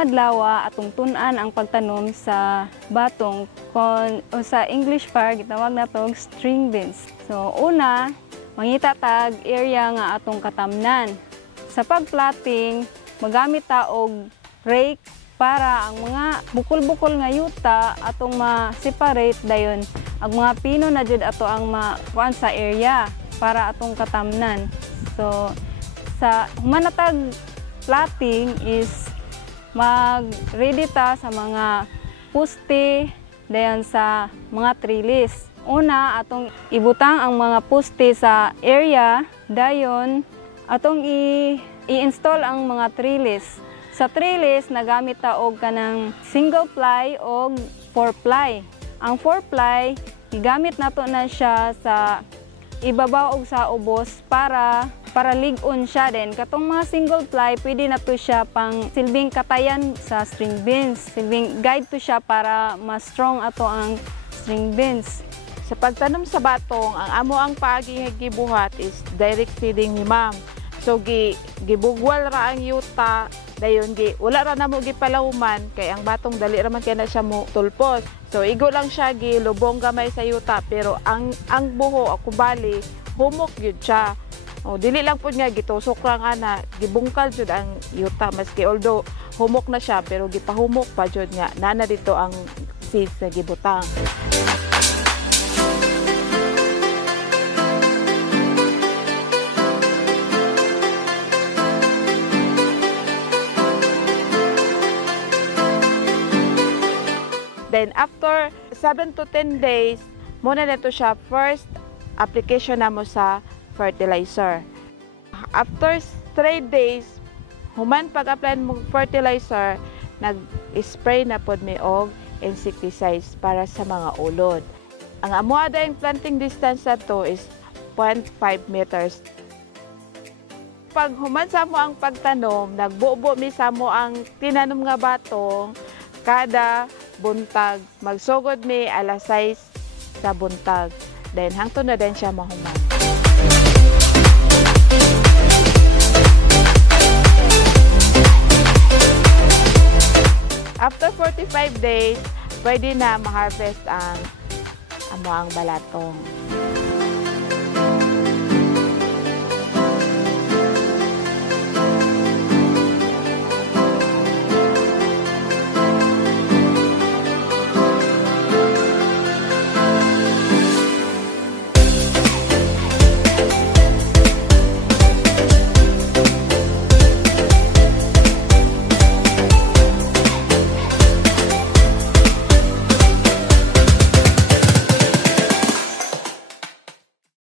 adlaw atong tun-an ang pagtanom sa batong o sa English par gitawag natong string beans. So una, mangita tag area nga atong katamnan. Sa pagplanting, magamit ta og rake para ang mga bukol-bukol nga yuta atong ma-separate dayon ang mga pino na jud ato ang makuan sa area para atong katamnan. So sa humanatag planting is mag-ready ta sa mga puste dayon sa mga trellis. Una, atong ibutang ang mga puste sa area, dayon atong i-install ang mga trellis. Sa trellis, nagamit ta og kanang single ply o 4-ply. Ang 4-ply, gigamit nato na siya sa ibabaw og sa ubos para lig-on siya din. Katong mga single ply, pwede na to siya pang silbing katayan sa string beans. Silbing guide to siya para mas strong ato ang string beans. Sa pagtanom sa batong, ang amo ang paagi nga gibuhat is direct feeding ni ma'am. So gibugwal ra ang yuta, dayon wala ra namo gipalawman kay ang batong dali ra man kay na siya mo tulpos. So igo lang siya gilubong gamay sa yuta, pero ang buho ako bali humok gyud siya. O dili lang pud nga gitusok lang ana, gibungkal jud ang yuta maski although humok na siya pero gipahumok pa jud nga nana dito ang seeds nga gibutang. Then after 7 to 10 days, muna nito siya first application namo sa fertilizer. After 3 days, human pag-apply mo fertilizer, nag-spray na pod mi og insecticides para sa mga ulod. Ang amuada yung planting distance na to is 0.5 meters. Pag human sa mo ang pagtanom, nagbubo mi sa mo ang tinanom nga batong kada buntag. Magsugod mi alas 6 sa buntag. Then hangtod na din siya mahuman. After 45 days, pwede na ma-harvest ang balatong.